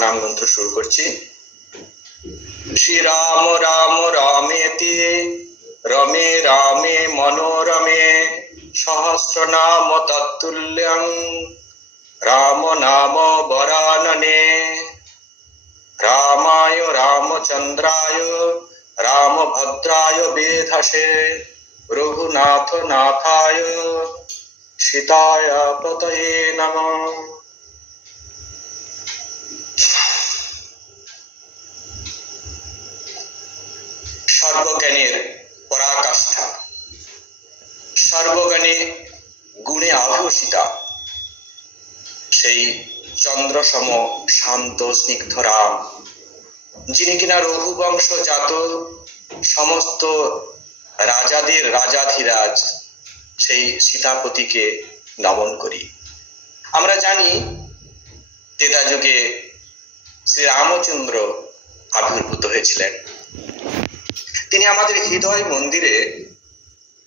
প্রণাম মন্ত্র শুরু করছি। শ্রীরাম রাম রামেতি রমে রামে মনোরমে সহস্রনাম তৎতুল্যং রাম নাম বরাননে। রামায় রামচন্দ্রায় রামভদ্রায় বেধসে রঘুনাথ নাথায় সীতায় পতয়ে নমঃ। সর্বজ্ঞানের পরাকাষ্ঠা, সর্বজ্ঞানে গুণে আভূষিতা, সেই চন্দ্রসম শান্ত স্নিগ্ধ রাম, যিনি কিনা রঘুবংশ জাত সমস্ত রাজাদের রাজাধিরাজ, সেই সীতাপতিকে নমন করি। আমরা জানি ত্রেতা যুগে শ্রীরামচন্দ্র আবির্ভূত হয়েছিলেন। তিনি আমাদের হৃদয় মন্দিরে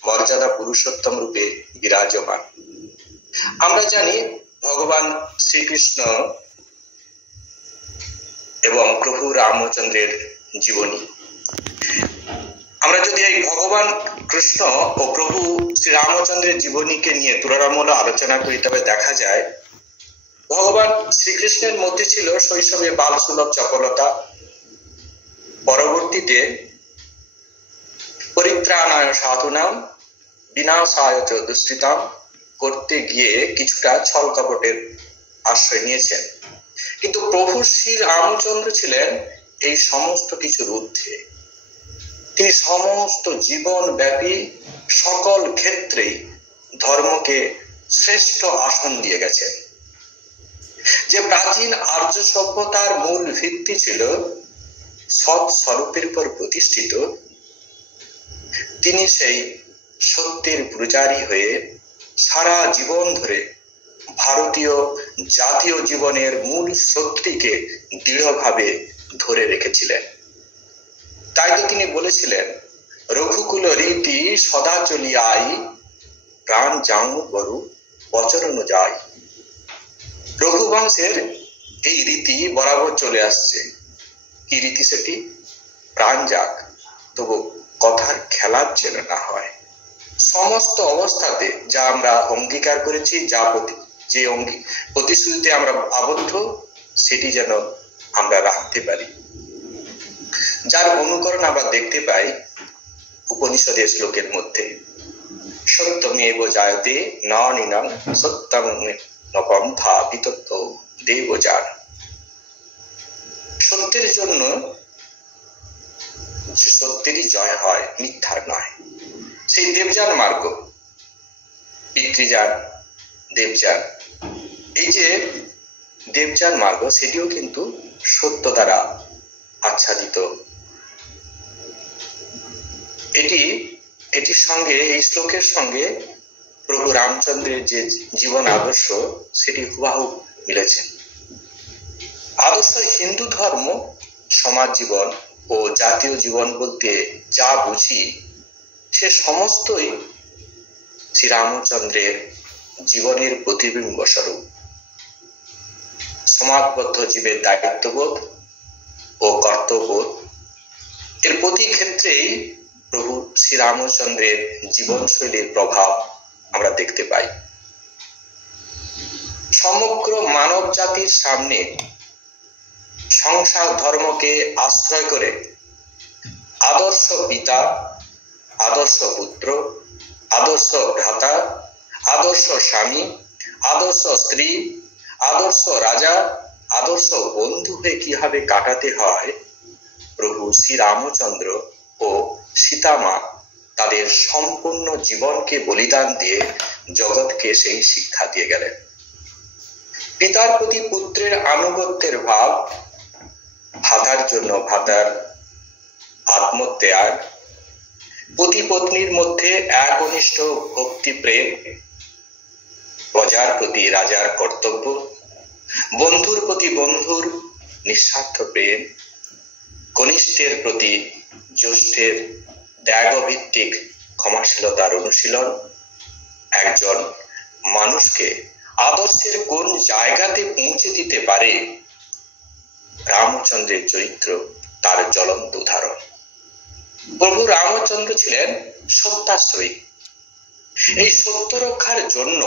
মর্যাদা পুরুষোত্তম রূপে বিরাজমান। আমরা জানি ভগবান শ্রীকৃষ্ণ এবং প্রভু রামচন্দ্রের জীবনী। আমরা যদি এই ভগবান কৃষ্ণ ও প্রভু শ্রীরামচন্দ্রের জীবনীকে নিয়ে তুলনামূলক আলোচনা করি, তবে দেখা যায় ভগবান শ্রীকৃষ্ণের মধ্যে ছিল শৈশবে বালসুলভ চপলতা, পরবর্তীতে পরিত্রাণায় সাধুনাম বিনাশায় চ দুষ্কৃতাম করতে গিয়ে কিছুটা ছল কপটের আশ্রয় নিয়েছেন। কিন্তু প্রভু শ্রী রামচন্দ্র ছিলেন এই সমস্ত কিছুর ঊর্ধ্বে। তিনি সমস্ত জীবন ব্যাপী সকল ক্ষেত্রেই ধর্মকে শ্রেষ্ঠ আসন দিয়ে গেছেন। যে প্রাচীন আর্য সভ্যতার মূল ভিত্তি ছিল সৎ স্বরূপের উপর প্রতিষ্ঠিত, তিনি সেই সত্যের পূজারী হয়ে সারা জীবন ধরে ভারতীয় জাতীয় জীবনের মূল সত্যটিকে দৃঢ়ভাবে ধরে রেখেছিলেন। তাই তো তিনি বলেছিলেন, রঘুকুল রীতি সদা চলিয়াই প্রাণ যাও বরু বচরণ যাই। রঘুবংশের এই রীতি বরাবর চলে আসছে। কি রীতি সেটি? প্রাণ যাক, তবু কথার খেলাপ যেন না হয়। সমস্ত অবস্থাতে যা আমরা অঙ্গীকার করেছি, যে প্রতিশ্রুতিতে আমরা আবদ্ধ, সেটি যেন আমরা রাখতে পারি। যার অনুকরণ আমরা দেখতে পাই উপনিষদের শ্লোকের মধ্যে, সত্যমেব জায়তে ন নিনং সত্যং নপন্থা বিতত্ত দেবযান। সত্যের জন্য সত্যেরই জয় হয়, মিথ্যার নয়। সেই দেবযান মার্গ, পিতৃযান, দেবযান, এই যে দেবযান মার্গ, সেটিও কিন্তু সত্য দ্বারা আচ্ছাদিত। এটির সঙ্গে, এই শ্লোকের সঙ্গে প্রভু রামচন্দ্রের যে জীবন আদর্শ, সেটি হুবহু মিলেছে। আদর্শ হিন্দু ধর্ম সমাজ জীবন ও জাতীয় জীবন বলতে যা বুঝি, সে সমস্তই শ্রীরামচন্দ্রের জীবনের প্রতিবিম্ব স্বরূপ। সমাজবদ্ধ জীবের দায়িত্ববোধ ও কর্তব্যবোধ, এর প্রতি ক্ষেত্রেই প্রভু শ্রীরামচন্দ্রের জীবনশৈলীর প্রভাব আমরা দেখতে পাই। সমগ্র মানব জাতির সামনে সংসার ধর্মকে আশ্রয় করে আদর্শ পিতা, আদর্শ পুত্র, আদর্শ ভ্রাতা, আদর্শ স্বামী, আদর্শ স্ত্রী, আদর্শ রাজা, আদর্শ বন্ধু হয়ে কিভাবে কাটাতে হয়, প্রভু শ্রীরামচন্দ্র ও সীতামা তাদের সম্পূর্ণ জীবনকে বলিদান দিয়ে জগৎকে সেই শিক্ষা দিয়ে গেলেন। পিতার প্রতি পুত্রের আনুগত্যের ভাব, ভ্রাতার জন্য ভ্রাতার আত্মত্যাগ, পতি পত্নীর মধ্যে একনিষ্ঠ ভক্তি প্রেম, প্রজার প্রতি রাজার কর্তব্য, বন্ধুর প্রতি বন্ধুর নিঃস্বার্থ প্রেম, কনিষ্ঠের প্রতি জ্যেষ্ঠের ত্যাগভিত্তিক ক্ষমাশীলতার অনুশীলন, একজন মানুষকে আদর্শের কোন জায়গাতে পৌঁছে দিতে পারে, রামচন্দ্রের চরিত্র তার জ্বলন্ত উদাহরণ। প্রভু রামচন্দ্র ছিলেন সত্যাশ্রয়ী। এই সত্য রক্ষার জন্য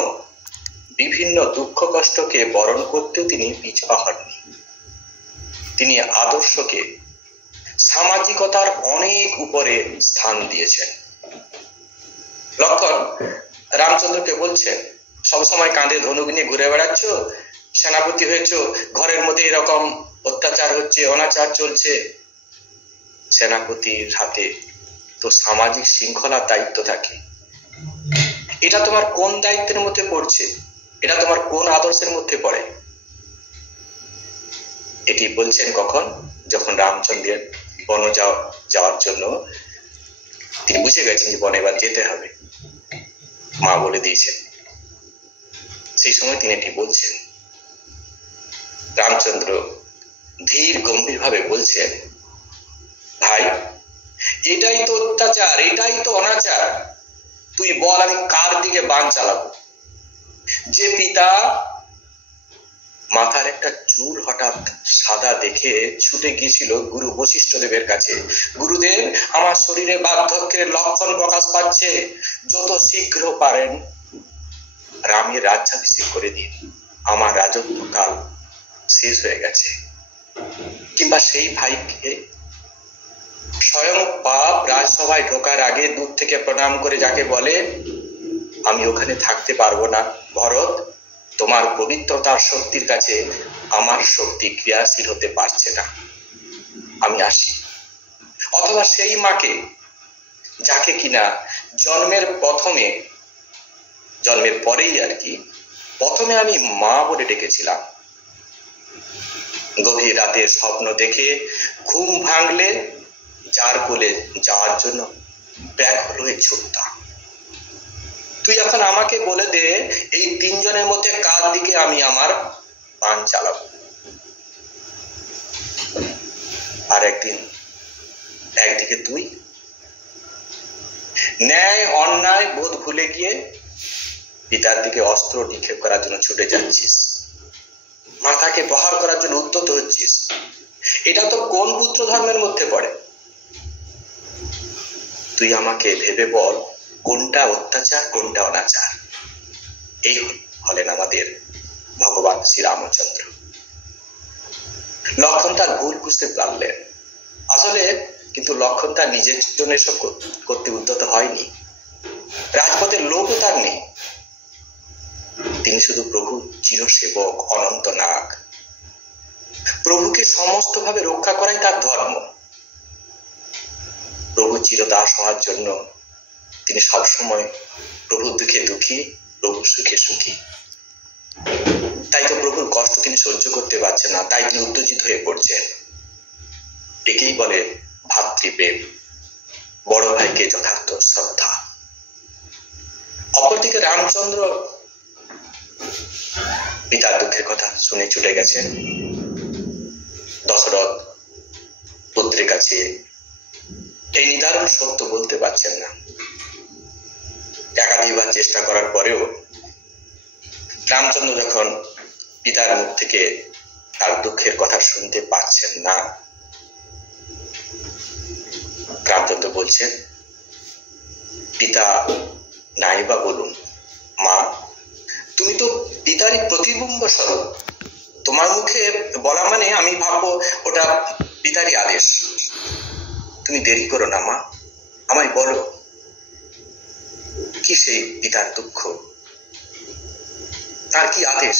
বিভিন্ন দুঃখ কষ্টকে বরণ করতেও তিনি পিছপা হননি। তিনি আদর্শকে সামাজিকতার অনেক উপরে স্থান দিয়েছেন। লক্ষণ রামচন্দ্রকে বলছেন, সবসময় কাঁধে ধনুক নিয়ে ঘুরে বেড়াচ্ছ, সেনাপতি হয়েছ, ঘরের মধ্যে এরকম অত্যাচার হচ্ছে, অনাচার চলছে। সেনাপতির হাতে তো সামাজিক শৃঙ্খলার দায়িত্ব থাকে। এটা তোমার কোন দায়িত্বের মধ্যে পড়ছে? এটা তোমার কোন আদর্শের মধ্যে পড়ে? এটি বলছেন কখন? যখন রামচন্দ্রের বন যাওয়ার জন্য তিনি বুঝে গেছেন যে বনে এবার যেতে হবে, মা বলে দিয়েছেন। সেই সময় তিনি এটি বলছেন। রামচন্দ্র ধীর গম্ভীর ভাবে বলছেন, ভাই, এটাই তো অত্যাচার, এটাই তো অনাচার। তুই বল আমি কার দিকে বাণ চালাবো? যে পিতা মাথার একটা চুল হঠাৎ সাদা দেখে ছুটে গিয়েছিল গুরু বশিষ্ঠ দেবের কাছে, গুরুদেব, আমার শরীরে বার্ধক্যের লক্ষণ প্রকাশ পাচ্ছে, যত শীঘ্র পারেন রামের রাজ্যাভিষেক করে দিন, আমার রাজত্বকাল শেষ হয়ে গেছে। কিংবা সেই ভাইকে স্বয়ং পাপ রাজসভায় ঢোকার আগে দূর থেকে প্রণাম করে যাকে বলে, আমি ওখানে থাকতে পারবো না ভরত, তোমার পবিত্রতার শক্তির কাছে আমার শক্তি ক্রিয়াশীল হতে পারছে না, আমি আসি। অথবা সেই মাকে যাকে কিনা জন্মের পরেই আর কি প্রথমে আমি মা বলে ডেকেছিলাম, গভীর রাতে স্বপ্ন দেখে ঘুম ভাঙলে যার কোলে যাওয়ার জন্য ব্যাকুল হয়ে ছুটতাম। তুই এখন আমাকে বলে দে, এই তিনজনের মধ্যে কার দিকে আমি আমার বাণ চালাবো? আর একদিকে তুই ন্যায় অন্যায় বোধ ভুলে গিয়ে পিতার দিকে অস্ত্র নিক্ষেপ করার জন্য ছুটে যাচ্ছিস, মাথাকে প্রহার করার জন্য উদ্যত হচ্ছিস। এটা তো কোন পুত্র ধর্মের মধ্যে পড়ে? তুই আমাকে ভেবে বল, কোনটা অত্যাচার, কোনটা অনাচার? এই হলেন আমাদের ভগবান শ্রী রামচন্দ্র। লক্ষণ তার ভুল বুঝতে পারলেন। আসলে কিন্তু লক্ষণ তার নিজের জন্য এসব করতে উদ্যত হয়নি, রাজপথের লোকও তার নেই। তিনি শুধু প্রভু চিরসেবক, অনন্ত নাগ। প্রভুকে সমস্ত ভাবে রক্ষা করাই তার ধর্ম। প্রভু চিরদাস হওয়ার জন্য তিনি সবসময় প্রভুর দুঃখে দুঃখী, প্রভুর সুখে সুখী। তাই তো প্রভুর কষ্ট তিনি সহ্য করতে পারছেন না, তাই তিনি উত্তেজিত হয়ে পড়ছেন। একেই বলে ভাতৃপ্রেম, বড় ভাইকে যথার্থ শ্রদ্ধা। অপরদিকে রামচন্দ্র পিতার দুঃখের কথা শুনে ছুটে গেছেন। দশরথ পুত্রের কাছে এই নিদারুণ সত্য বলতে পারছেন না। একাধিকবার চেষ্টা করার পরেও রামচন্দ্র যখন পিতার মুখ থেকে তার দুঃখের কথা শুনতে পাচ্ছেন না, রামচন্দ্র বলছেন, পিতা নাই বা বলুন, মা তুমি তো পিতারই প্রতিবিম্ব স্বরূপ, তোমার মুখে বলা মানে আমি ভাববো ওটা পিতারই আদেশ। তুমি দেরি করো না মা, আমায় বলো কি সেই পিতার দুঃখ, তার কি আদেশ?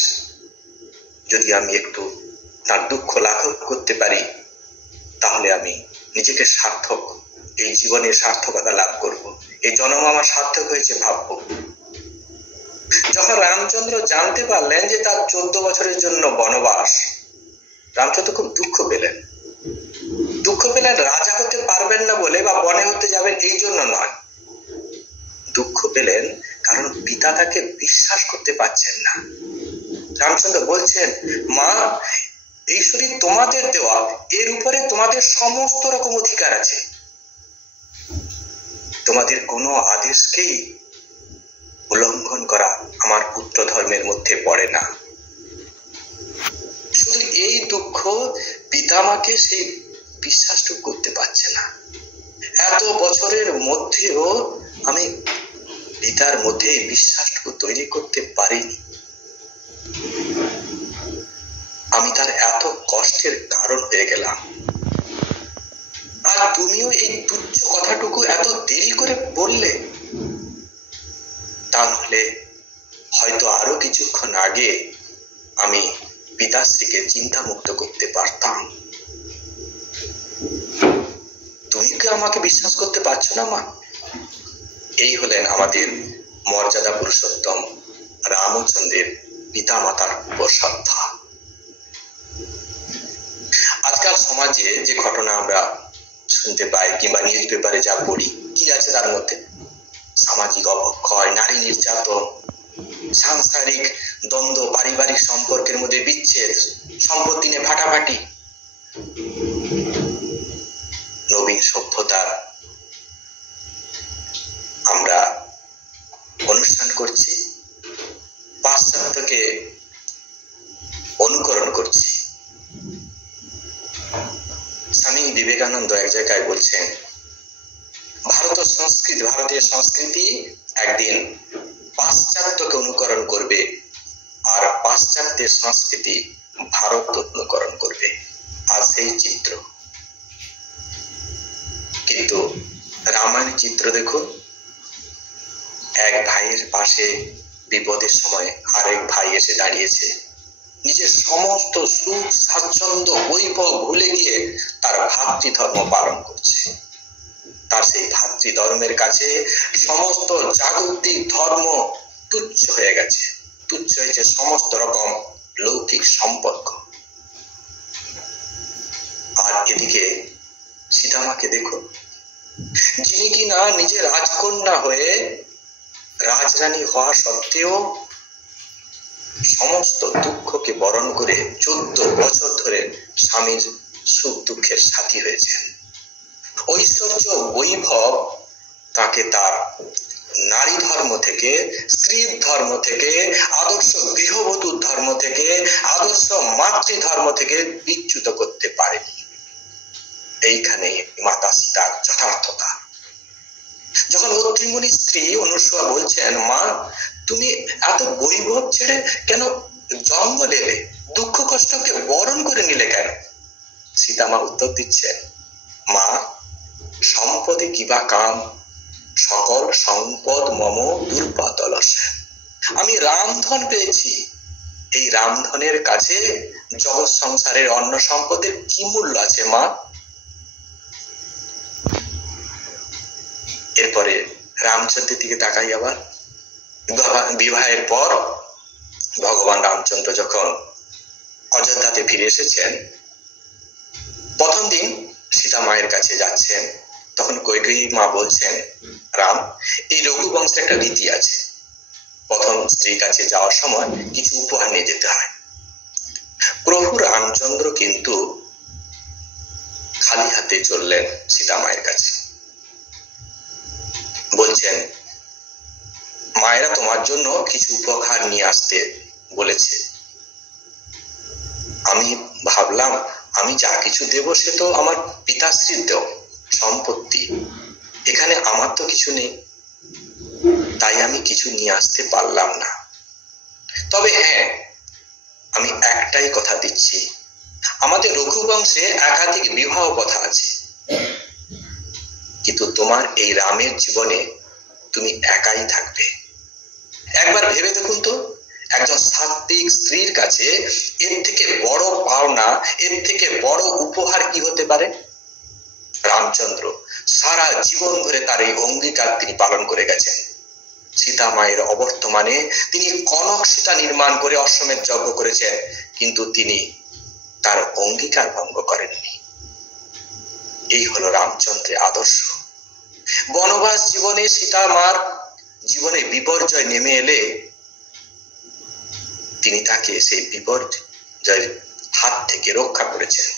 যদি আমি একটু তার দুঃখ লাঘব করতে পারি, তাহলে আমি নিজেকে সার্থক, এই জীবনের সার্থকতা লাভ করব, এই জন্ম আমার সার্থক হয়েছে ভাববো। যখন রামচন্দ্র জানতে পারলেন যে তার 14 বছরের জন্য বনবাস, রামচন্দ্র খুব দুঃখ পেলেন। রাজা হতে পারবেন না বলে বা বনে হতে যাবেন এই জন্য নয়, দুঃখ পেলেন কারণ পিতা তাকে বিশ্বাস করতে পারছেন না। রামচন্দ্র বলছেন, মা এই শরীর তোমাদের দেওয়া, এর উপরে তোমাদের সমস্ত রকম অধিকার আছে, তোমাদের কোনো আদেশকেই উল্লঙ্ঘন করা আমার পুত্র ধর্মের মধ্যে পড়ে না। শুধু এই দুঃখ পিতামাকে সেই বিশ্বাসটুকু করতে পারছে না। এত বছরের মধ্যেও আমি পিতার মধ্যে বিশ্বাসটুকু তৈরি করতে পারিনি। আমি তার এত কষ্টের কারণ হয়ে গেলাম, আর তুমিও এই তুচ্ছ কথাটুকু এত দেরি করে বললে। তাহলে হয়তো আরো কিছুক্ষণ আগে আমি পিতাশ্রীকে চিন্তামুক্ত করতে পারতাম। তুমি কি আমাকে বিশ্বাস করতে পারছো না মা? এই হলেন আমাদের মর্যাদা পুরুষোত্তম রামচন্দ্রের পিতা মাতার শ্রদ্ধা। আজকাল সমাজে যে ঘটনা আমরা শুনতে পাই কিংবা নিউজ পেপারে যা পড়ি, কি আছে তার মধ্যে? সামাজিক অবক্ষয়, নারী নির্যাতন, সাংসারিক দ্বন্দ্ব, পারিবারিক সম্পর্কের মধ্যে বিচ্ছেদ, সম্পত্তি নিয়ে ফাটাফাটি। নবীন সভ্যতার আমরা অনুষ্ঠান করছি, পাশ্চাত্যকে অনুকরণ করছি। স্বামী বিবেকানন্দ এক জায়গায় বলছেন, ভারতীয় সংস্কৃতি একদিন পাশ্চাত্যকে অনুকরণ করবে, আর পাশ্চাত্যের সংস্কৃতি ভারত অনুকরণ করবে। আর সেই চিত্র। কিন্তু রামায়ণ চিত্র দেখুন, এক ভাইয়ের পাশে বিপদের সময় আরেক ভাই এসে দাঁড়িয়েছে, নিজের সমস্ত সুখ স্বাচ্ছন্দ্য বৈভব ভুলে গিয়ে তার ভাতৃধর্ম পালন করছে। তার সেই ভাতৃধর্মের কাছে সমস্ত জাগতিক ধর্ম তুচ্ছ হয়ে গেছে, তুচ্ছ হয়েছে সমস্ত রকম লৌকিক সম্পর্ক। আর এদিকে সীতামাকে দেখো, যিনি কিনা নিজের রাজকন্যা হয়ে রাজরানী হওয়া সত্ত্বেও সমস্ত দুঃখকে বরণ করে 14 বছর ধরে স্বামীর সুখ দুঃখের সাথী হয়েছেন। ঐশ্বর্য বৈভব তাকে তার নারী ধর্ম থেকে, স্ত্রীর ধর্ম থেকে, আদর্শ গৃহবধূর ধর্ম থেকে, আদর্শ মাতৃধর্ম থেকে বিচ্যুত করতে পারেনি। এইখানে মাতা সীতার যথার্থতা। যখন অত্রিমুনির স্ত্রী অনুসূয়া বলছেন, মা তুমি এত বৈভব ছেড়ে কেন জঙ্গল এলে, দুঃখ কষ্টকে বরণ করে নিলে কেন? সীতামা উত্তর দিচ্ছেন, মা সম্পদে কিবা কাম, সকল সম্পদ মম দুর্বাদলসে। আমি রামধন পেয়েছি, এই রামধনের কাছে জগৎ সংসারের অন্য সম্পদের কি মূল্য আছে মা? এরপরে রামচন্দ্রের দিকে তাকাই। আবার বিবাহের পর ভগবান রামচন্দ্র যখন অযোধ্যাতে ফিরে এসেছেন, প্রথম দিন সীতা মায়ের কাছে যাচ্ছেন, তখন কৈকেয়ী মা বলছেন, রাম এই রঘুবংশের একটা রীতি আছে, প্রথম স্ত্রীর কাছে যাওয়ার সময় কিছু উপহার নিয়ে যেতে হয়। প্রভু রামচন্দ্র কিন্তু খালি হাতে চললেন সীতা মায়ের কাছে। বলছেন, মায়েরা তোমার জন্য কিছু উপহার নিয়ে আসতে বলেছে। আমি ভাবলাম আমি যা কিছু দেব সে তো আমার পিতাশ্রীর দেও সম্পত্তি, এখানে আমার তো কিছু নেই, তাই আমি কিছু নিয়ে আসতে পারলাম না। তবে হ্যাঁ, আমি একটাই কথা দিচ্ছি, আমাদের রঘুবংশে একাধিক বিবাহ কথা আছে, কিন্তু তোমার এই রামের জীবনে তুমি একাই থাকবে। একবার ভেবে দেখুন তো, একজন সাত্বিক স্ত্রীর কাছে এর থেকে বড় পাওনা, এর থেকে বড় উপহার কি হতে পারে? রামচন্দ্র সারা জীবন ধরে তার এই অঙ্গীকার তিনি পালন করে গেছেন। সীতা মায়ের অবর্তমানে তিনি কনক সীতা নির্মাণ করে অশ্বমেধ যজ্ঞ করেছেন, কিন্তু তিনি তার অঙ্গীকার ভঙ্গ করেননি। এই হলো রামচন্দ্রের আদর্শ। বনবাস জীবনে সীতা মার জীবনে বিপর্যয় নেমে এলে তিনি তাকে সেই বিপর্যয়ের হাত থেকে রক্ষা করেছেন।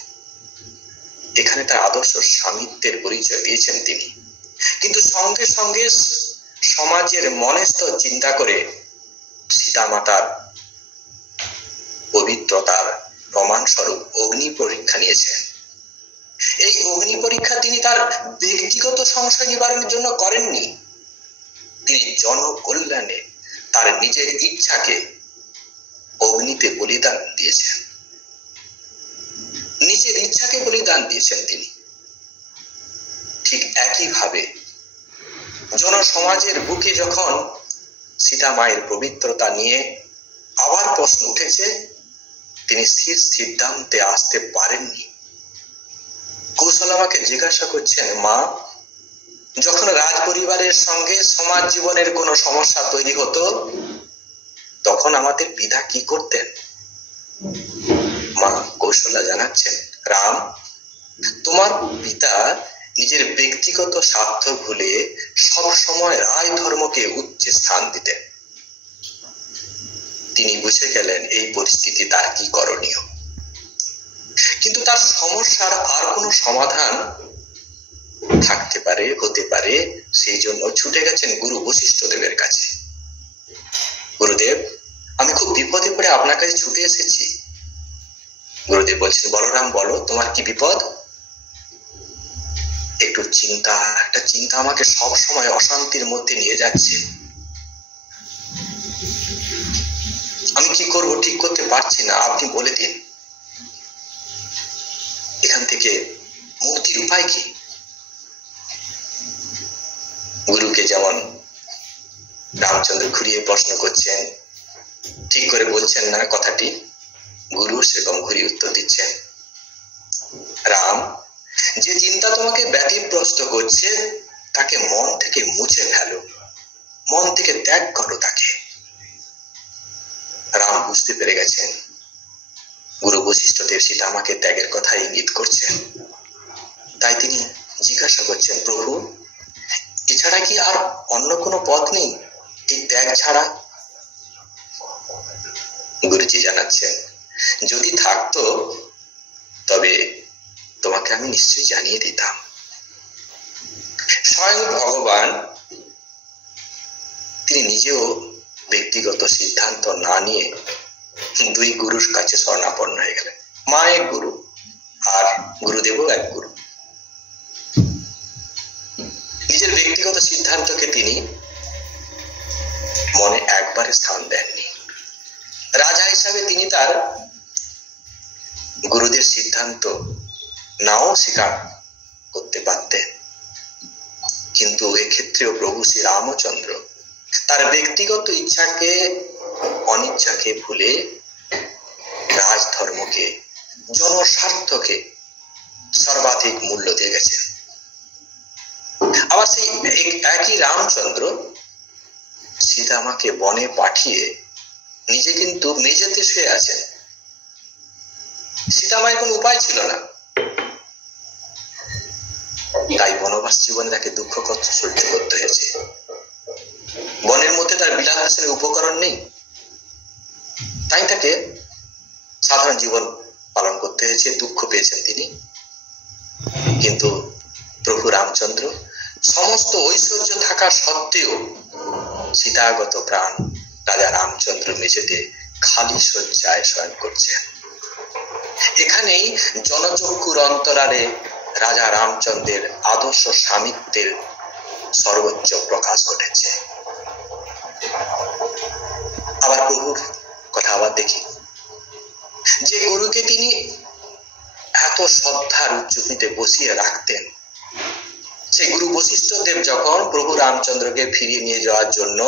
এখানে তার আদর্শ স্বামিত্বের পরিচয় দিয়েছেন তিনি। কিন্তু সঙ্গে সঙ্গে সমাজের মনস্তর চিন্তা করে সীতা মাতার পবিত্রতার প্রমাণ স্বরূপ অগ্নি পরীক্ষা নিয়েছেন। এই অগ্নি পরীক্ষা তিনি তার ব্যক্তিগত সংশয় নিবারণের জন্য করেননি, তিনি জনকল্যাণে তার নিজের ইচ্ছাকে অগ্নিতে বলিদান দিয়েছেন। নিজের ইচ্ছাকে বলিদান দিয়েছেন তিনি। ঠিক একইভাবে জনসমাজের বুকে যখন সীতা মায়ের পবিত্রতা নিয়ে আবার প্রশ্ন উঠেছে, তিনি স্থির সিদ্ধান্তে আসতে পারেননি। কৌশল আমাকে জিজ্ঞাসা করছেন, মা, যখন রাজ পরিবারের সঙ্গে সমাজ জীবনের কোনো সমস্যা তৈরি হতো তখন আমাদের পিতা কি করতেন? মা কৌশলা জানাচ্ছেন, রাম, তোমার পিতা নিজের ব্যক্তিগত স্বার্থ ভুলে সব সময় রায় ধর্মকে উচ্চ স্থান দিতেন। তিনি বুঝে গেলেন এই পরিস্থিতি তার কি করণীয়, কিন্তু তার সমস্যার আর কোনো সমাধান থাকতে পারে, হতে পারে, সেই জন্য ছুটে গেছেন গুরু বশিষ্ঠ দেবের কাছে। গুরুদেব, আমি খুব বিপদে পড়ে আপনার কাছে ছুটে এসেছি। গুরুদেব বলছেন, বলরাম, বলো, তোমার কি বিপদ? একটা চিন্তা আমাকে সব সময় অশান্তির মধ্যে নিয়ে যাচ্ছে। আমি কি করব ঠিক করতে পারছি না, আপনি বলে দিন। এখান থেকে মুক্তির উপায় কি? গুরুকে যেমন রামচন্দ্র ঘুরিয়ে প্রশ্ন করছেন, ঠিক করে বলছেন না কথাটি, গুরু সেরকম ঘুরিয়ে উত্তর দিচ্ছেন, রাম, যে চিন্তা তোমাকে ব্যতিব্যস্ত করছে তাকে মন থেকে মুছে ফেলো, মন থেকে ত্যাগ করো তাকে। রাম বুঝতে পেরে গেছেন গুরু বশিষ্ঠ দেব সীতা আমাকে ত্যাগের কথা ইঙ্গিত করছেন। তাই তিনি জিজ্ঞাসা করছেন, প্রভু, এছাড়া কি আর অন্য কোনো পথ নেই এই ত্যাগ ছাড়া? গুরুজি জানাচ্ছেন, যদি থাকতো তবে তোমাকে আমি নিশ্চয়ই জানিয়ে দিতাম। স্বয়ং ভগবান তিনি নিজেও ব্যক্তিগত সিদ্ধান্ত না নিয়ে দুই গুরুর কাছে শরণাপন্ন হয়ে গেলেন। মা এক গুরু আর গুরুদেবও এক গুরু। নিজের ব্যক্তিগত সিদ্ধান্তকে তিনি মনে একবারে স্থান দেননি। রাজা হিসাবে তিনি তার গুরুদের সিদ্ধান্ত নাও স্বীকার করতে পারতেন, কিন্তু এক্ষেত্রেও প্রভু শ্রী রামচন্দ্র তার ব্যক্তিগত ইচ্ছাকে, অনিচ্ছাকে ভুলে রাজধর্মকে, জনস্বার্থকে সর্বাধিক মূল্য দিয়ে গেছেন। আবার সেই একই রামচন্দ্র সীতামাকে বনে পাঠিয়ে নিজে কিন্তু মেঝেতে শুয়ে আছেন। সীতামায়ের কোনো উপায় ছিল না, তাই বনবাস জীবনে তাকে দুঃখ কষ্ট সহ্য করতে হয়েছে। বনের মধ্যে তার বিলাসের উপকরণ নেই, তাই তাকে সাধারণ জীবন পালন করতে হয়েছে। দুঃখ পেয়েছেন তিনি, কিন্তু প্রভু রামচন্দ্র সমস্ত ঐশ্বর্য থাকা সত্ত্বেও সীতাগত প্রাণ রাজা রামচন্দ্র মেঝেতে খালি শয্যায় শয়ন করছেন। এখানেই জনচক্ষুর অন্তরালে রাজা রামচন্দ্রের আদর্শ স্বামিত্বের সর্বোচ্চ প্রকাশ ঘটেছে। আবার প্রভুর কথা আবার দেখি, যে গুরুকে তিনি এত শ্রদ্ধার উচ্চভূমিতে বসিয়ে রাখতেন, সেই গুরু বশিষ্ঠ দেব যখন প্রভু রামচন্দ্রকে ফিরিয়ে নিয়ে যাওয়ার জন্য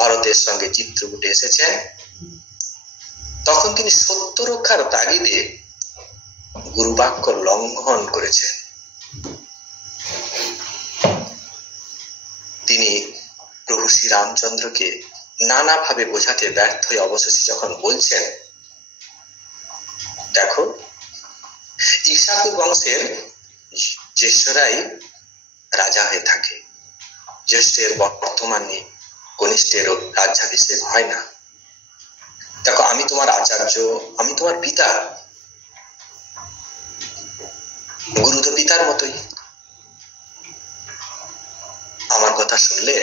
ভারতের সঙ্গে চিত্রকূটে এসেছেন, তখন তিনি সত্য রক্ষার তাগিদে গুরুবাক্য লঙ্ঘন করেছেন। তিনি প্রভু শ্রী রামচন্দ্রকে নানাভাবে বোঝাতে ব্যর্থ হয়ে অবশেষে যখন বলছেন, দেখো, ইক্ষ্বাকু বংশের জ্যেষ্ঠরাই রাজা হয়ে থাকে, জ্যেষ্ঠের বর্তমানে কনিষ্ঠের রাজ্যাভিষেক হয় না। দেখো, আমি তোমার আচার্য, আমি তোমার পিতা, গুরু তো পিতার মতোই। আমার কথা শুনলে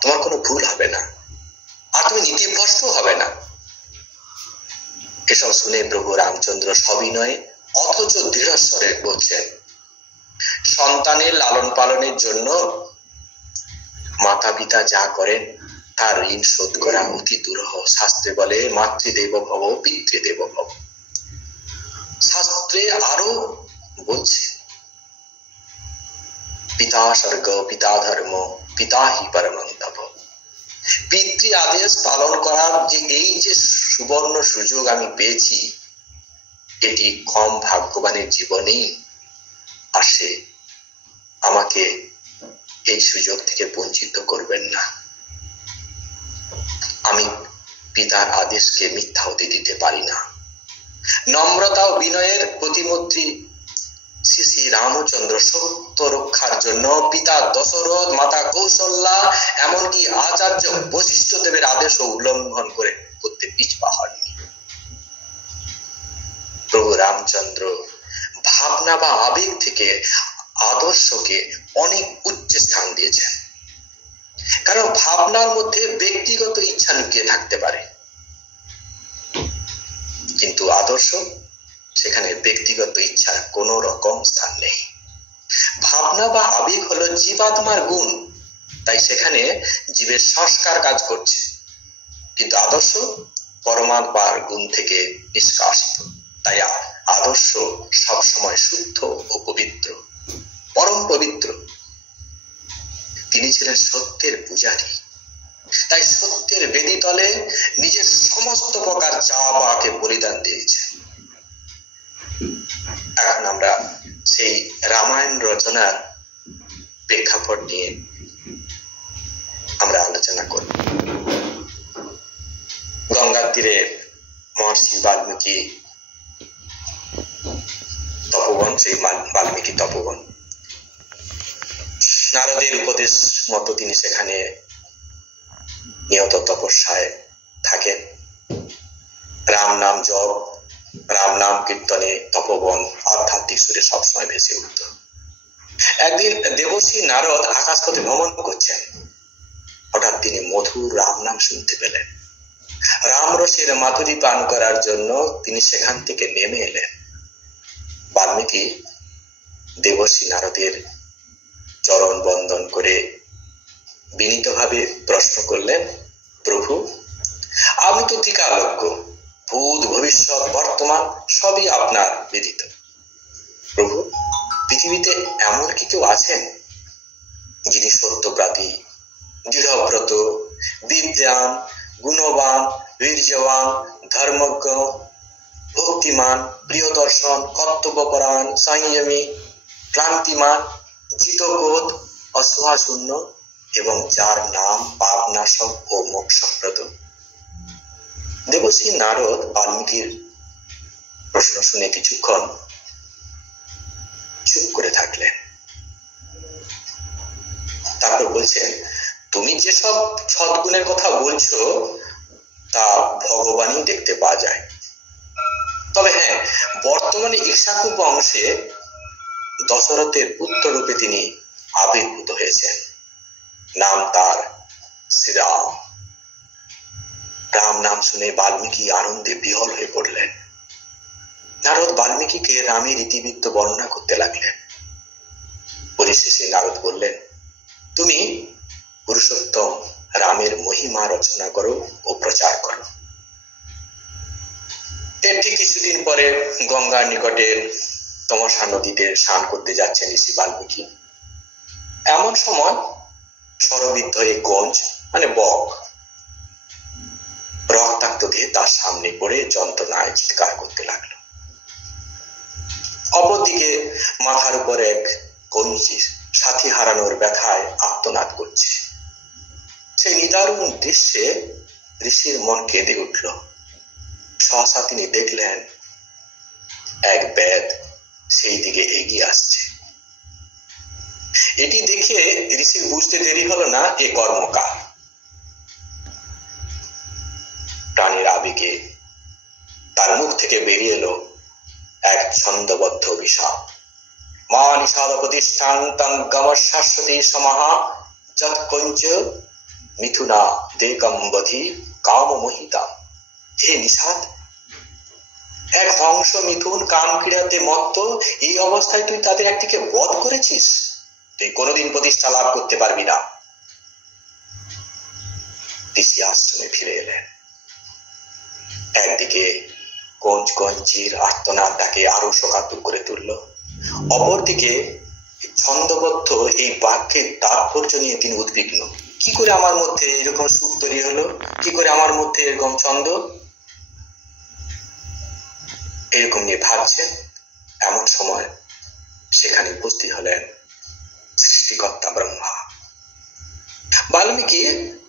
তোমার কোনো ভুল হবে না, আর তুমি নীতিভ্রষ্ট হবে না। শুনে প্রভু রামচন্দ্র সবিনয়ে অথচ দৃঢ়স্বরে বলছেন, সন্তানের লালন পালনের জন্য মাতা পিতা যা করেন তার ঋণ শোধ করা অতি দুরূহ। শাস্ত্রে বলে মাতৃদেব ভব পিতৃদেব ভব। শাস্ত্রে আরো বলছে পিতা স্বর্গ পিতা ধর্ম পিতা হি পরমং তপ। পিতৃ আদেশ পালন করার যে এই যে সুবর্ণ সুযোগ আমি পেয়েছি, এটি কম ভাগ্যবানের জীবনেই আসে। আমাকে এই সুযোগ থেকে বঞ্চিত করবেন না। আমি পিতার আদেশকে মিথ্যা হতে দিতে পারি না। নম্রতা ও বিনয়ের প্রতিমূর্তি শ্রী শ্রী রামচন্দ্র সত্য রক্ষার জন্য পিতা দশরথ, মাতা কৌশল্যা, এমনকি আচার্য বশিষ্ঠ দেবের আদেশও উল্লঙ্ঘন করতে পিছপা হননি। প্রভু রামচন্দ্র ভাবনা বা আবেগ থেকে আদর্শকে অনেক উচ্চ স্থান দিয়েছেন। কারণ ভাবনার মধ্যে ব্যক্তিগত ইচ্ছা লুকিয়ে থাকতে পারে, কিন্তু আদর্শ সেখানে ব্যক্তিগত ইচ্ছার কোন রকম স্থান নেই। ভাবনা বা আবেগ হলো জীবাত্মার গুণ, তাই সেখানে জীবের সংস্কার কাজ করছে, কিন্তু আদর্শ পরমাত্মার গুণ থেকে নিষ্কাশিত। তাই আদর্শ সবসময় শুদ্ধ ও পবিত্র, পরম পবিত্র। তিনি ছিলেন সত্যের পূজারী, তাই সত্যের বেদি তলে নিজের সমস্ত প্রকার চাওয়া পাওয়াকে বলিদান দিয়েছে। এখন আমরা সেই রামায়ণ রচনার প্রেক্ষাপট নিয়ে আমরা আলোচনা করব। গঙ্গার তীরে মহর্ষি বাল্মীকি তপবন, সেই বাল্মীকি তপবন, নারদের উপদেশ মতো তিনি সেখানে নিয়ত তপস্যায় থাকেন। রাম নাম জপ, রাম নাম কীর্তনে তপবন আধ্যাত্মিক সুরে সবসময় ভেসে উঠত। একদিন দেবশ্রী নারদ আকাশপথে ভ্রমণ করছেন। হঠাৎ তিনি মধুর রাম নাম শুনতে পেলেন। রামরসের মাধুরী পান করার জন্য তিনি সেখান থেকে নেমে এলেন। বাল্মীকি দেবশ্রী নারদের চরণ বন্দন করে বিনীতভাবে প্রশ্ন করলেন, প্রভু, আমি তো ত্রিকালজ্ঞ, ভূত ভবিষ্যৎ বর্তমান সবই আপনার বিদিত। প্রভু, পৃথিবীতে এমন কি কেউ আছেন যিনি সত্যব্রাতী, দৃঢ়ব্রত, বিদ্যান, গুণবান, বীর্যবান, ধর্মজ্ঞ, ভক্তিমান, প্রিয়দর্শন, কর্তব্যপরায়ণ, সংযমী, ক্লান্তিমান, জিতক্রোধ, অসহাশূন্য এবং যার নাম পাপনাশক ও মোক্ষপ্রদ? দেবশ্রী নারদ বাল্মীকির প্রশ্ন শুনে কিছুক্ষণ চুপ করে থাকলেন। তারপর বলছেন, তুমি যেসব সদ্গুণের কথা বলছো তা ভগবানই দেখতে পাওয়া যায়। তবে হ্যাঁ, বর্তমানে ইক্ষ্বাকু বংশে দশরথের পুত্র রূপে তিনি আবির্ভূত হয়েছেন। নাম তার শ্রীরাম। রাম নাম শুনে বাল্মীকি আনন্দে বিহল হয়ে পড়লেন। নারদ বাল্মীকিকে রামের ইতিবৃত্ত বর্ণনা করতে লাগলেন। পরিশেষে নারদ বললেন, তুমি পুরুষোত্তম রামের মহিমা রচনা করো ও প্রচার করো। এর ঠিক কিছুদিন পরে গঙ্গার নিকটে তমসা নদীতে স্নান করতে যাচ্ছেন ঋষি বাল্মীকি। এমন সময় শরবিদ্ধ এই গঞ্জ মানে বক রক্তাক্ত দিয়ে তার সামনে পড়ে যন্ত্রণায় চিৎকার করতে লাগলো। অপরদিকে মাথার উপর এক কঞ্চি সাথী হারানোর ব্যথায় আর্তনাদ করছে। সেই নিদারুণ দৃশ্যে ঋষির মন কেঁদে উঠল। সহসা তিনি দেখলেন এক বেদ সেই দিকে এগিয়ে আসছে। এটি দেখে ঋষির বুঝতে দেরি হলো না এ কর্মকার। প্রাণীর আবেগে তার মুখ থেকে বেরিয়ে এলো এক ছন্দবদ্ধ অভিশাপ। মা নিষাদ প্রতিষ্ঠান তং গম শাশ্বতী সমাহা যৎকঞ্চ মিথুনা দেকম্বধি কাম মোহিতা। হে নিষাদ, এক হংস মিথুন কাম ক্রীড়াতে মত্ত এই অবস্থায় তুই তাদের একটিকে বধ করেছিস, তুই কোনোদিন প্রতিষ্ঠা লাভ করতে পারবি না। ঋষি আশ্রমে ফিরে এলেন। একদিকে কঞ্চির আর্তনাদ তাকে আরো শোকাতুর করে তুলল, অপরদিকে ছন্দবদ্ধ এই বাক্যের তাৎপর্য নিয়ে তিনি উদ্বিগ্ন। কি করে আমার মধ্যে এরকম সুখ তৈরি হলো, কি করে আমার মধ্যে এরকম ছন্দ, এরকম নিয়ে ভাবছেন। এমন সময় সেখানে উপস্থিত হলেন সৃষ্টিকর্তা ব্রহ্মা। বাল্মীকি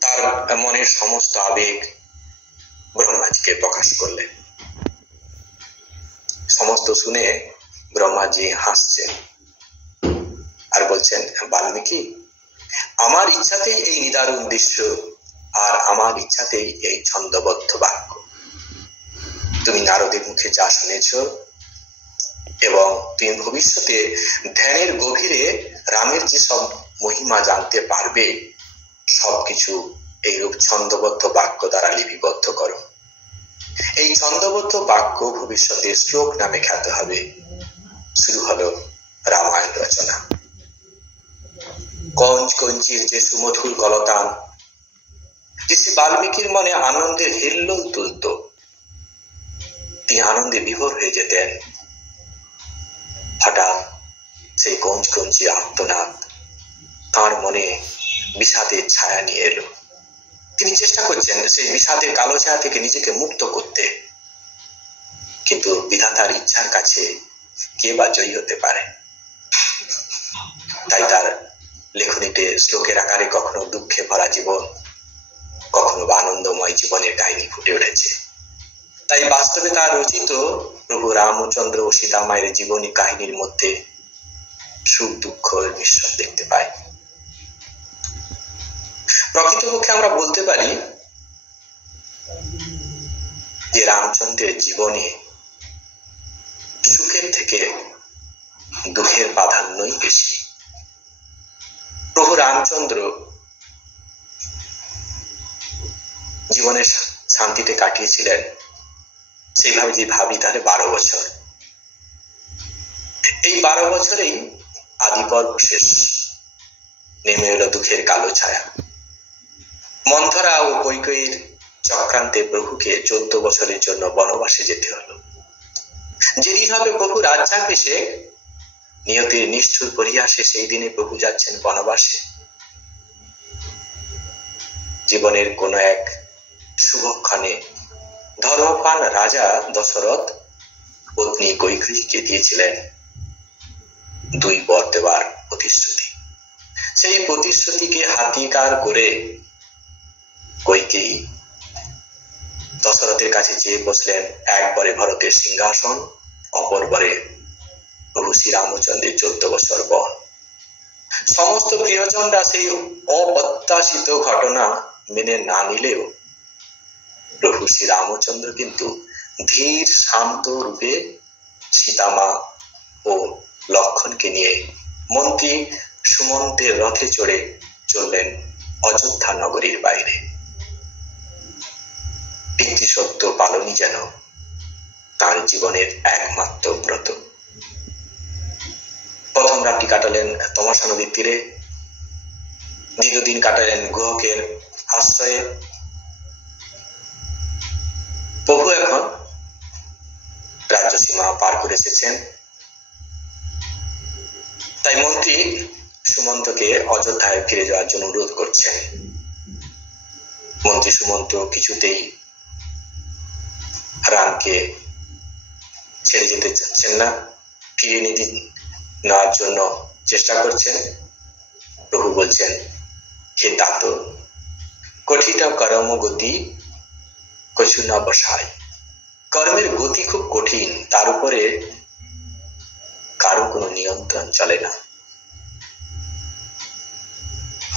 তার মনের সমস্ত আবেগ ব্রহ্মাজিকে প্রকাশ করলেন। সমস্ত শুনে ব্রহ্মাজি হাসছেন আর বলছেন, বাল্মীকি, আমার ইচ্ছাতেই এই নিদারুণ দৃশ্য, আর আমার ইচ্ছাতেই এই ছন্দবদ্ধ বাক্য। তুমি নারদের মুখে যা শুনেছ এবং তুমি ভবিষ্যতে ধ্যানের গভীরে রামের যেসব মহিমা জানতে পারবে, সবকিছু এইরূপ ছন্দবদ্ধ বাক্য দ্বারা লিপিবদ্ধ করো। এই ছন্দবদ্ধ বাক্য ভবিষ্যতে শ্লোক নামে খ্যাত হবে। শুরু হলো রামায়ণ রচনা। কঞ্চির যে সুমধুর কলতান ঋষি বাল্মীকির মনে আনন্দের হিল্লোল তুলত। তিনি আনন্দে বিভোর হয়ে যেতেন। হঠাৎ সেই কঞ্চি আর্তনাদ তাঁর মনে বিষাদের ছায়া নিয়ে এলো। তিনি চেষ্টা করছেন সেই বিষাদের কালো ছায়া থেকে নিজেকে মুক্ত করতে, কিন্তু বিধাতার ইচ্ছার কাছে কে বা জয়ী হতে পারে। তাই তার লেখনীতে শ্লোকের আকারে কখনো দুঃখে ভরা জীবন, কখনো বা আনন্দময় জীবনের কাহিনী ফুটে উঠেছে। তাই বাস্তবে তার রচিত প্রভু রামচন্দ্র ও সীতা মায়ের জীবনী কাহিনীর মধ্যে সুখ দুঃখ মিশ্রণ দেখতে পাই। প্রকৃতপক্ষে আমরা বলতে পারি যে রামচন্দ্রের জীবনে সুখের থেকে দুঃখের প্রাধান্যই বেশি। প্রভু রামচন্দ্র জীবনের শান্তিতে কাটিয়েছিলেন সেইভাবে যে ভাবি তাহলে 12 বছর। এই 12 বছরেই আদি পর্ব শেষ, নেমে এলো দুঃখের কালো ছায়া। মন্থরা ও কৈকেয়ীর চক্রান্তে প্রভুকে 14 বছরের জন্য বনবাসে যেতে হলো। যেদিনভাবে প্রভু রাজ্যাভিষে নিয়তির নিষ্ঠুর পরিহাসে সেই দিনে প্রভু যাচ্ছেন বনবাসে। জীবনের কোন এক শুভক্ষণে ধর্মপ্রাণ রাজা দশরথ পত্নী কৈকেয়ীকে দিয়েছিলেন 2 বর দেওয়ার প্রতিশ্রুতি। সেই প্রতিশ্রুতিকে হাতিয়ার করে কৈকেয়ী দশরথের কাছে চেয়ে বসলেন, এক বরে ভরতের সিংহাসন, অপর বরে প্রভু শ্রীরামচন্দ্রের 14 বছর বন। সমস্ত প্রিয়জনরা সেই অপ্রত্যাশিত ঘটনা মেনে না নিলেও প্রভু শ্রীরামচন্দ্র কিন্তু ধীর শান্ত রূপে সীতামা ও লক্ষণকে নিয়ে মন্ত্রী সুমন্তের রথে চড়ে চললেন অযোধ্যা নগরীর বাইরে। পিতৃসত্য পালনই যেন তার জীবনের একমাত্র ব্রত। প্রথম রাতটি কাটালেন তমসা নদীর তীরে, দ্বিতীয় দিন কাটালেন গুহকের আশ্রয়ে। প্রভু এখন রাজ্য সীমা পার করে এসেছেন। তাই মন্ত্রী সুমন্তকে অযোধ্যায় ফিরে যাওয়ার জন্য অনুরোধ করছেন। মন্ত্রী সুমন্ত কিছুতেই রামকে ছেড়ে যেতে চাচ্ছেন না, ফিরিয়ে নেওয়ার জন্য চেষ্টা করছেন। প্রভু বলছেন, হে তাত কঠিন কর্ম গতি কছু না বসায়। কর্মের গতি খুব কঠিন, তার উপরে কারো কোনো নিয়ন্ত্রণ চলে না।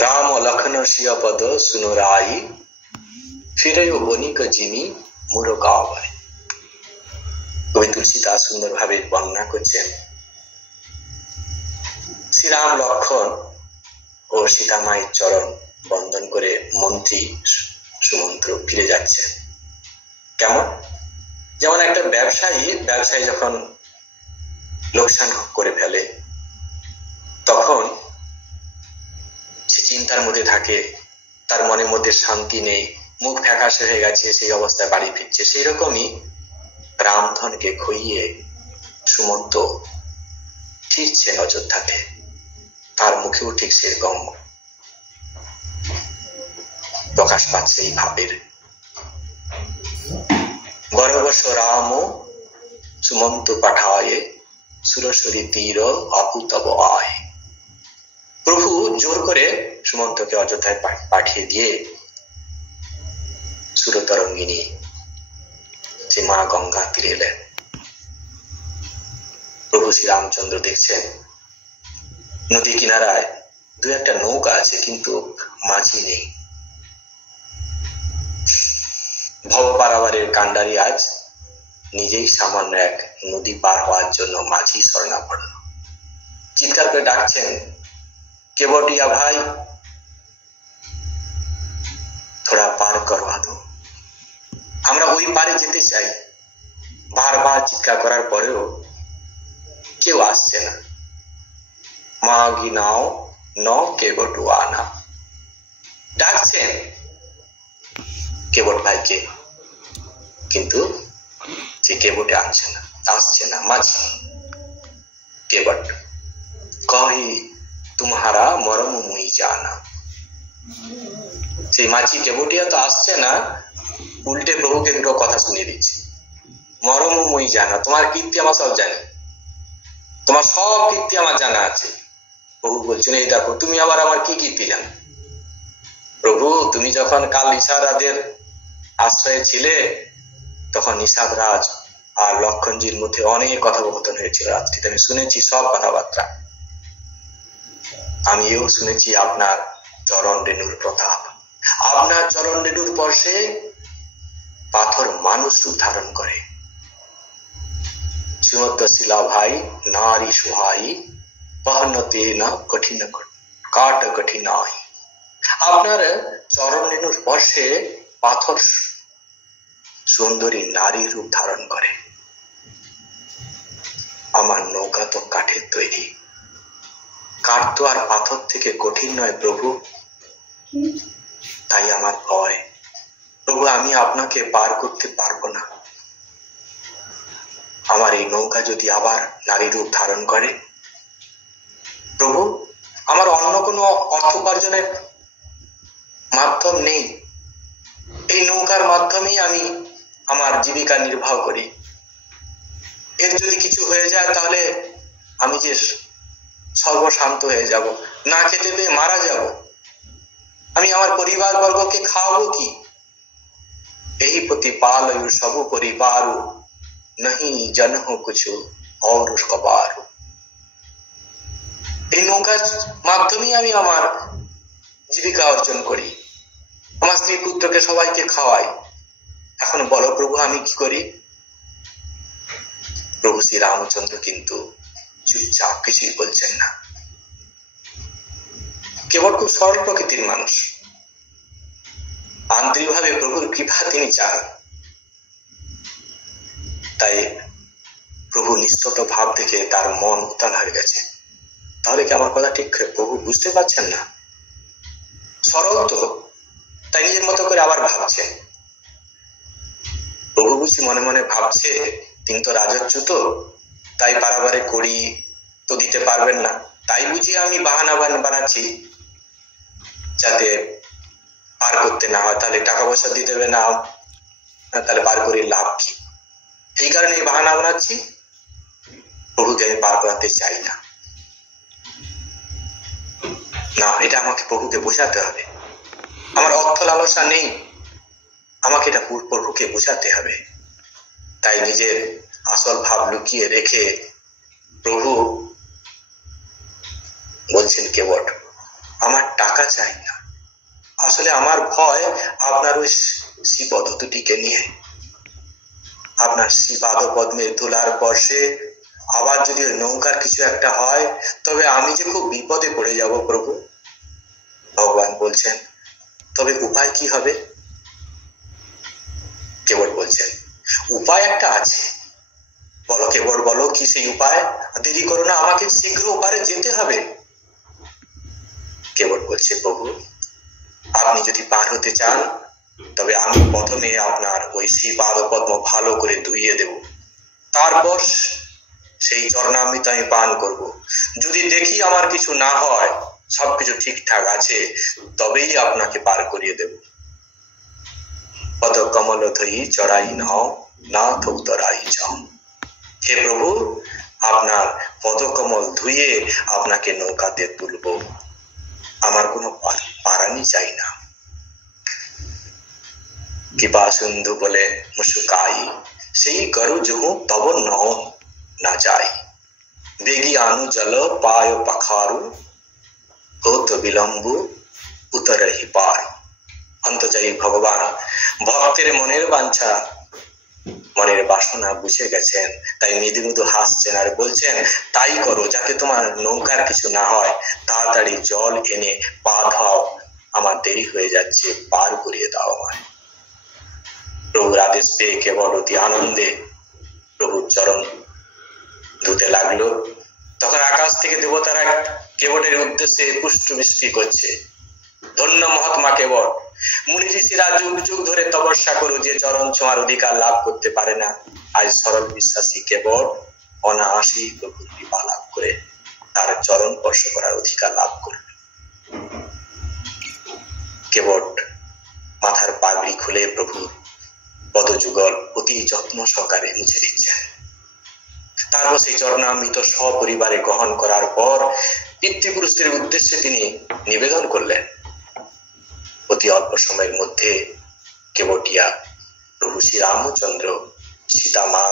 রাম লক্ষণ সিয়া পদ শুনো রাই, ফিরে বণিক জিমি মুর গাওয়ায়। কবি তুলসীদাস সুন্দর ভাবে বর্ণনা করছেন, শ্রীরাম লক্ষণ ও সীতা মায়ের চরণ বন্দন করে মন্ত্রী সুমন্ত্র ফিরে যাচ্ছেন। কেমন যেমন একটা ব্যবসায়ী যখন লোকসান করে ফেলে তখন সে চিন্তার মধ্যে থাকে, তার মনের মধ্যে শান্তি নেই, মুখ ফ্যাকাশে হয়ে গেছে, সেই অবস্থায় বাড়ি ফিরছে। সেই রকমই রামধনকে খইয়ে সুমন্ত ফিরছেন অযোধ্যাতে, তার মুখেও ঠিক সেরকম প্রকাশ পাচ্ছে এই ভাবের। গর্বশ রাম সুমন্ত পাঠায় সুরসুরি তীর অপুতব আয়। প্রভু জোর করে সুমন্তকে অযোধ্যায় পাঠিয়ে দিয়ে সুরতরঙ্গিনী যে মা গঙ্গা তীরে এলেন। প্রভু শ্রী রামচন্দ্র দেখছেন নদী কিনারায় দু একটা নৌকা আছে, কিন্তু মাঝি নেই। ভব পারাবারের কান্ডারি আজ নিজেই সামান্য এক নদী পার হওয়ার জন্য মাঝি শরণাপন্ন। চিৎকার করে ডাকছেন, কেবটিয়া ভাই থোড়া পার করবা দো, আমরা ওই পারে যেতে চাই। বারবার চিৎকার করার পরেও কেউ আসছে না। মাগি নাও ন কেবটু আনা, ডাকছেন কেবট ভাইকে, কিন্তু সে কেবটে আসছে না। মাঝি কেবট কহি তুমহারা মরম মুই জানা। সেই মাঝি কেবটিয়া তো আসছে না, উল্টে প্রভুকে দুটো কথা শুনিয়ে দিচ্ছে। মরম মুই জানা, তোমার কীর্তি আমার সব জানি, তোমার সব কীর্তি আমার জানা আছে। প্রভু বলছেন, এই দেখো তুমি আবার আমার কি কীর্তি জানো? প্রভু, তুমি যখন কাল নিষাদরাজের আশ্রয়ে ছিলে তখন নিষাদরাজ আর লক্ষণজির মধ্যে অনেক কথোপকথন হয়েছিল রাত্রিতে, আমি শুনেছি সব কথাবার্তা। আমিও শুনেছি আপনার চরণ রেণুর প্রতাপ, আপনার চরণ রেণুর স্পর্শে পাথর মানুষ রূপ ধারণ করে। সুমন্ত শিলা ভাই নারী সুহাই পহনতে না কঠিন কাট কঠিনাই। আপনার চরণ রেণুর স্পর্শে পাথর সুন্দরী নারী রূপ ধারণ করে। আমার নৌকা তো কাঠের তৈরি, কাঠ তো আর পাথর থেকে কঠিন নয় প্রভু, তাই আমার ভয়। প্রভু, আমি আপনাকে পার করতে পারবো না। আমার এই নৌকা যদি আবার নারী রূপ ধারণ করে, প্রভু আমার অন্য কোনো অর্থ উপার্জনের মাধ্যম নেই, এই নৌকার মাধ্যমেই আমি আমার জীবিকা নির্বাহ করি। এর যদি কিছু হয়ে যায় তাহলে আমি যে সর্বশান্ত হয়ে যাব, না খেতে পেয়ে মারা যাব, আমি আমার পরিবার বর্গকে খাওয়াবো কি? এই প্রতিপালয়ু সব পরিবার নহি জনহ কিছু और কবার। এই নৌকার মাধ্যমেই আমি আমার জীবিকা অর্জন করি, আমার স্ত্রী পুত্রকে সবাইকে খাওয়াই। এখন বলো প্রভু আমি কি করি? প্রভু শ্রী রামচন্দ্র কিন্তু চুপচাপ, কিছুই বলছেন না। কেবল খুব সরল প্রকৃতির মানুষ, আন্তরিকভাবে প্রভুর কৃপা তিনি চান। তাই প্রভু নিঃস্বত ভাব দেখে তার মন উত্তাল হয়ে গেছে। তাহলে কি আমার কথা ঠিক প্রভু বুঝতে পারছেন না? সরল তো, তাই নিজের মতো করে আবার ভাবছেন। প্রভু বুঝি মনে মনে ভাবছে তিনি তো রাজচ্যুত, তাই বারাবারে করি তো দিতে পারবেন না, তাই বুঝি আমি বাহানা বানাচ্ছি যাতে পার করতে না হয়। তাহলে টাকা পয়সা দিয়ে দেবে না, তাহলে পার করে লাভ কি? এই কারণে এই বাহানা বানাচ্ছি, প্রভুকে আমি পার করাতে চাই না। না, এটা আমাকে প্রভুকে বোঝাতে হবে। আমার অর্থ লালসা নেই, আমাকে এটা প্রভুকে বোঝাতে হবে। তাই নিজের আসল ভাব লুকিয়ে রেখে প্রভু বলছেন কেবট আমার টাকা চাই না, আসলে আমার ভয় আপনার ওই শ্রীপদ দুটিকে নিয়ে। আপনার শ্রীপাদ পদ্মের ধুলার স্পর্শে আবার যদি ওই নৌকার কিছু একটা হয় তবে আমি যে খুব বিপদে পড়ে যাব প্রভু। ভগবান বলছেন তবে উপায় কি হবে? কেবট বলছেন উপায় একটা আছে, বলো কেবট, বলো কি সেই উপায়? দেরি করো না, আমাকে শীঘ্র ওপারে যেতে হবে। কেবট বলছে, প্রভু আপনি যদি পার হতে চান তবে আমি প্রথমে আপনার ওই শ্রীপাদ পদ্ম ভালো করে ধুইয়ে দেব, তারপর সেই চরণামৃত আমি পান করব। যদি দেখি আমার কিছু না হয়, সবকিছু ঠিকঠাক আছে, তবেই আপনাকে পার করিয়ে দেব। পদ কমল ধই চড়াই নাও, না থৌতরাই যাও। হে প্রভু, আপনার পদকমল ধুয়ে আপনাকে নৌকাতে তুলব, আমার কোনো পারানি চাই না। কৃপা সিন্ধু বলে মুসুকাই, সেই করু জহু তব নও না যাই। বেগি আনু জল পায় পাখারু, হোত বিলম্বু উতরহি পার। অন্তর্যায়ী ভগবান ভক্তের মনের বাঞ্ছা, মনের বাসনা বুঝে গেছেন, তাই মৃদু মৃদু হাসছেন আর বলছেন, তাই করো, যাতে তোমার নৌকার কিছু না হয়। তাড়াতাড়ি জল এনে পা ধাও, আমার দেরি হয়ে যাচ্ছে, পার করিয়ে দাও আমায়। প্রভুর আদেশ পেয়ে কেবল অতি আনন্দে প্রভুর চরণ ধুতে লাগলো। তখন আকাশ থেকে দেবতারা কেবটের উদ্দেশ্যে পুষ্প বৃষ্টি করছে। ধন্য মহাত্মা কেবট, মুনি ঋষিরা যুগ যুগ ধরে তপস্যা করো, যে চরণ ছোঁয়ার অধিকার লাভ করতে পারে না, আজ সরল বিশ্বাসী কেবট অনায়াসেই প্রভুর কৃপা লাভ করে তার চরণ স্পর্শ করার অধিকার লাভ করবে। কেবট মাথার পাগড়ি খুলে প্রভুর পদযুগল অতি যত্ন সহকারে মুছে দিচ্ছেন। তারপর সেই চরণামৃত সপরিবারে গ্রহণ করার পর পিতৃপুরুষদের উদ্দেশ্যে তিনি নিবেদন করলেন। অতি অল্প সময়ের মধ্যে কেবটিয়া প্রভু শ্রী রামচন্দ্র, সীতা মা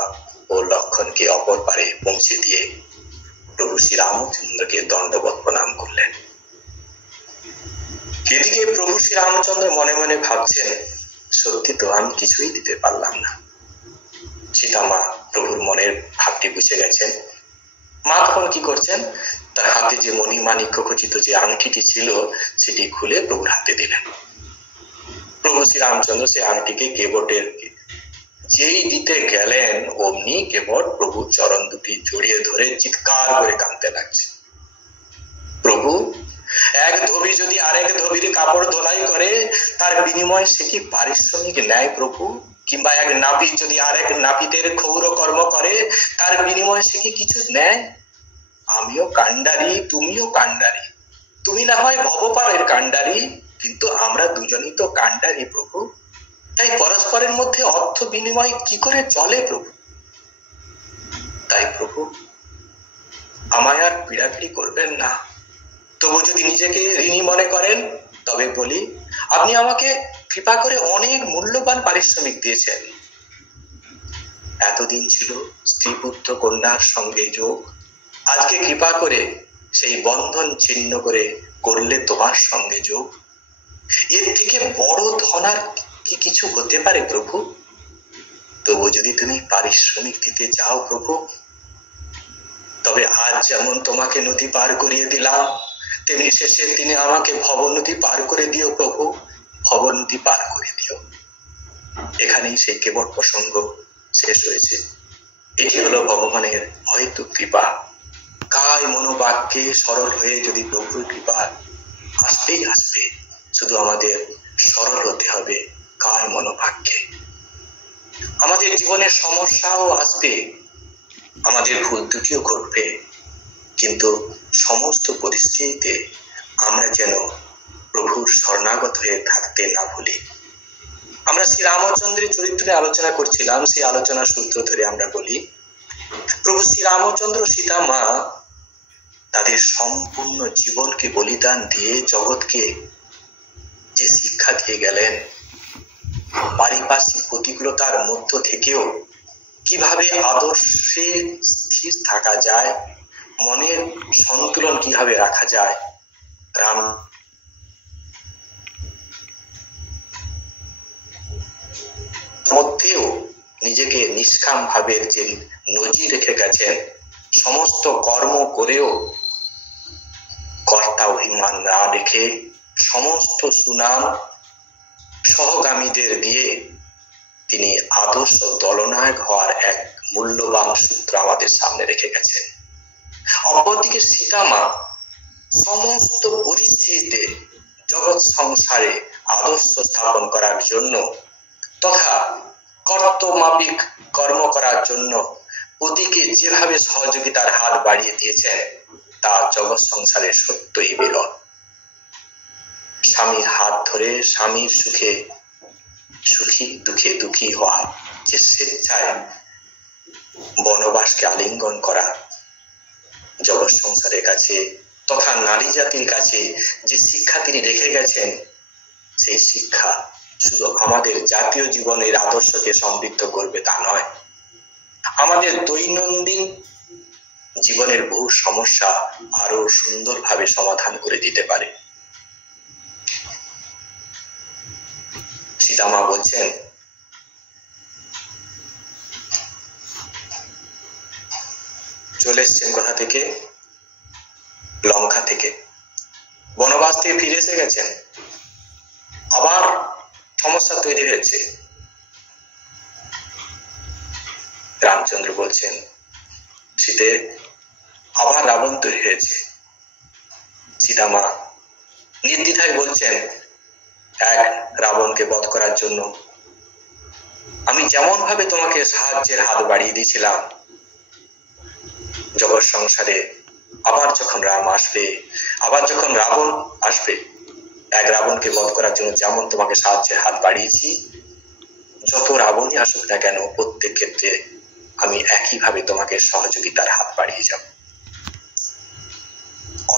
ও লক্ষণকে অপর পারে পৌঁছে দিয়ে প্রভু শ্রী রামচন্দ্রকে দণ্ডবৎ প্রণাম করলেন। এদিকে প্রভু শ্রী রামচন্দ্র মনে মনে ভাবছেন, সত্যি তো আমি কিছুই দিতে পারলাম না। সীতা মা প্রভুর মনের ভাবটি বুঝে গেছেন। মা তখন কি করছেন, তার হাতে যে মণিমাণিক্য খচিত যে আংটিটি ছিল সেটি খুলে প্রভুর হাতে দিলেন। প্রভু শ্রী রামচন্দ্র সেই আংটিকে কেবটের যেই দিতে গেলেন, অমনি কেবট প্রভুর চরণ দুটি জড়িয়ে ধরে চিৎকার করে কাঁদতে লাগছে। প্রভু, এক ধোবি যদি আরেক ধোবির কাপড় ধোলাই করে, তার বিনিময়ে সে কি পারিশ্রমিক নেয় প্রভু? কিংবা এক নাপিত যদি আরেক নাপিতের ক্ষৌর কর্ম করে, তার বিনিময়ে সে কি কিছু নেয়? আমিও কাণ্ডারি, তুমিও কাণ্ডারি। তুমি না হয় ভবপারের কাণ্ডারি, কিন্তু আমরা দুজনই তো কাণ্ডারি প্রভু। তাই পরস্পরের মধ্যে অর্থ বিনিময় কি করে চলে প্রভু? তাই প্রভু, আমায় আর পীড়াপিড়ি করবেন না। তবু যদি নিজেকে ঋণী মনে করেন, তবে বলি, আপনি আমাকে কৃপা করে অনেক মূল্যবান পারিশ্রমিক দিয়েছেন। এতদিন ছিল স্ত্রী পুত্র কন্যার সঙ্গে যোগ, আজকে কৃপা করে সেই বন্ধন ছিন্ন করে করলে তোমার সঙ্গে যোগ। এর থেকে বড় ধন আর কি কিছু হতে পারে প্রভু? তবু যদি তুমি পারিশ্রমিক দিতে চাও প্রভু, তবে আজ যেমন তোমাকে নদী পার করিয়ে দিলাম, তেমনি শেষের দিনে আমাকে ভবনদী পার করে দিও প্রভু, ভবনদী পার করে দিও। এখানেই সেই কেবট প্রসঙ্গ শেষ হয়েছে। এটি হলো ভগবানের হয়তো কৃপা। কায় মনোবাক্যে সরল হয়ে যদি প্রভুর কৃপা আসবেই আসবে, শুধু আমাদের সরল হতে হবে কায় মনোবাক্যে। আমাদের জীবনের সমস্যাও আসবে, আমাদের ভুল ত্রুটিও ঘটবে, কিন্তু সমস্ত পরিস্থিতিতে আমরা যেন প্রভুর শরণাগত হয়ে থাকতে না ভুলি। আমরা শ্রী রামচন্দ্রের চরিত্রে আলোচনা করছিলাম, সেই আলোচনার সূত্র ধরে আমরা বলি, প্রভু শ্রী রামচন্দ্র সীতা মা তাদের সম্পূর্ণ জীবনকে বলিদান দিয়ে জগৎকে যে শিক্ষা দিয়ে গেলেন, পারিপার্শ্বিক প্রতিকূলতার মধ্য থেকেও কিভাবে আদর্শে স্থির থাকা যায়, মনের সন্তুলন কিভাবে রাখা যায়, রাম মধ্যেও নিজেকে নিষ্কাম ভাবের যে নজির রেখে গেছেন, সমস্ত কর্ম করেও কর্তা অভিমান না রেখে সমস্ত সুনাম সহগামীদের দিয়ে তিনি আদর্শ দলনায়ক হওয়ার এক মূল্যবান সূত্র আমাদের সামনে রেখে গেছেন। অপরদিকে সীতামা সমস্ত পরিস্থিতিতে জগৎ সংসারে আদর্শ স্থাপন করার জন্য তথা কর্তমাপিক কর্ম করার জন্য পতিকে যেভাবে সহযোগিতার হাত বাড়িয়ে দিয়েছেন তা জগৎ সংসারের সত্যই বিরল। স্বামীর হাত ধরে স্বামীর সুখে সুখী, দুঃখে দুঃখী হওয়া, যে স্বেচ্ছায় বনবাসকে আলিঙ্গন করা, জগৎ সংসারের কাছে তথা নারী জাতির কাছে যে শিক্ষা তিনি রেখে গেছেন, সেই শিক্ষা শুধু আমাদের জাতীয় জীবনের আদর্শকে সমৃদ্ধ করবে তা নয়, আমাদের দৈনন্দিন জীবনের বহু সমস্যা আরো সুন্দরভাবে সমাধান করে দিতে পারে। সীতামা বলছেন, চলে এসছেন কোথা থেকে? লঙ্কা থেকে, বনবাস থেকে ফিরে এসে গেছেন, আবার সমস্যা তৈরি হয়েছে। রামচন্দ্র বলছেন, সীতে আবার রাবণ তৈরি হয়েছে। সীতামা নির্দ্বিধায় বলছেন, এক রাবণকে বধ করার জন্য আমি যেমন ভাবে তোমাকে সাহায্যের হাত বাড়িয়ে দিয়েছিলাম, জগৎ সংসারে আবার যখন রাম আসবে, আবার যখন রাবণ আসবে, এক রাবণকে বধ করার জন্য যেমন তোমাকে সাহায্যের হাত বাড়িয়েছি, যত রাবণই আসুক না কেন প্রত্যেক ক্ষেত্রে আমি একইভাবে তোমাকে সহযোগিতার হাত বাড়িয়ে যাব।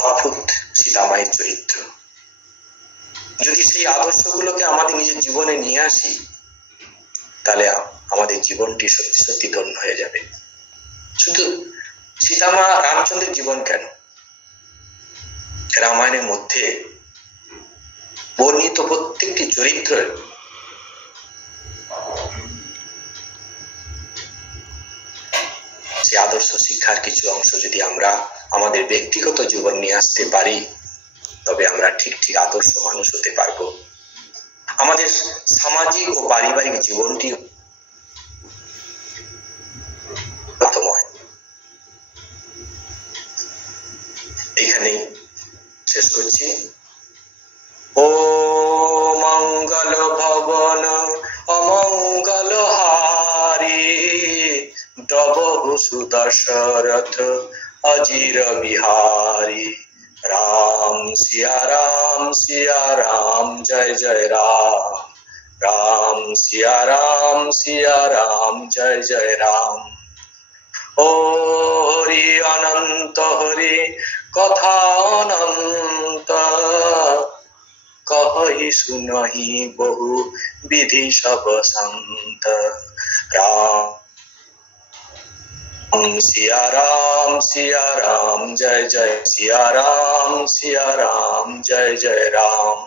অদ্ভুত সীতামায়ের চরিত্র। যদি সেই আদর্শগুলোকে আমাদের নিজের জীবনে নিয়ে আসি, তাহলে আমাদের জীবনটি সত্যি সত্যি ধন্য হয়ে যাবে। শুধু সীতামা রামচন্দ্রের জীবন কেন, রামায়ণের মধ্যে বর্ণিত প্রত্যেকটি চরিত্র সে আদর্শ শিক্ষার কিছু অংশ যদি আমরা আমাদের ব্যক্তিগত জীবন নিয়ে আসতে পারি, তবে আমরা ঠিক ঠিক আদর্শ মানুষ হতে পারবো। আমাদের সামাজিক ও পারিবারিক জীবনটি এখানেই শেষ করছি। ও মঙ্গল ভবন অমঙ্গল হারি, দ্রবহু সুদশরথ অজির বিহারি। রাম সিয়া রাম জয় জয় রাম, রাম সিয়া রাম জয় জয় রাম। ও হরি অনন্ত হরি কথা অনন্ত, কহি শুনহি বহু বিধি সব সন্ত। রাম সিয়া রাম জয় জয় সিয়া রাম জয় জয় রাম।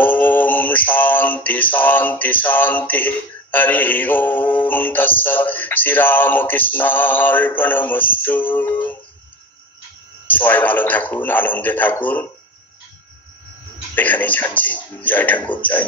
ওম শান্তি শান্তি শান্তি। হরি ওম তৎসৎ। শ্রীরামকৃষ্ণার্পণমস্তু। সবাই ভালো থাকুন, আনন্দে থাকুন। এখানেই ছাড়ছি। জয় ঠাকুর, জয়।